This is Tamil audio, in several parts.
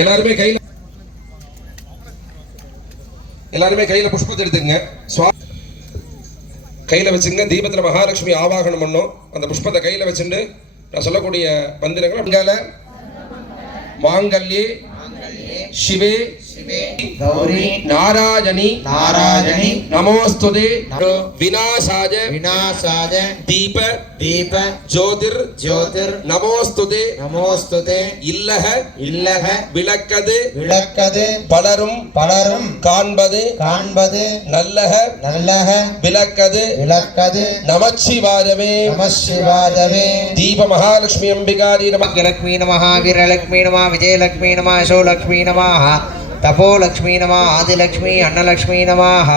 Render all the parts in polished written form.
எல்லாருமே கையில புஷ்பத்தை எடுத்துங்க. கையில வச்சுங்க. தீபத்துல மகாலட்சுமி ஆவாகனம் பண்ணும். அந்த புஷ்பத்தை கையில வச்சுட்டு நான் சொல்லக்கூடிய மந்திரங்கள் மாங்கல்யே शिवे गौरी नारायणी नमोस्तुते विनाशाय दीप ज्योतिर नमोस्तुते इल्लह विलक्कदु पलरुम काण्बदु नल्लह विलक्कदु नमःशिवायवे दीप महालक्ष्मी अंबिकादी नमः लक्ष्मी नमः वीरलक्ष्मी नमः विजयलक्ष्मी नमः यशोलक्ष्मी नमः तपोलक्ष्मी नमः आदिलक्ष्मी अन्नलक्ष्मी नमः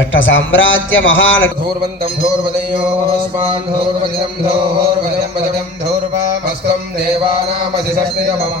अष्टसाम्राज्य महालक्ष्मी धूर्वन्तं धूर्वदयोस्मान् धूर्वजं धूर्वजं वजं धूर्वामस्तं देवानामधिसप्तमं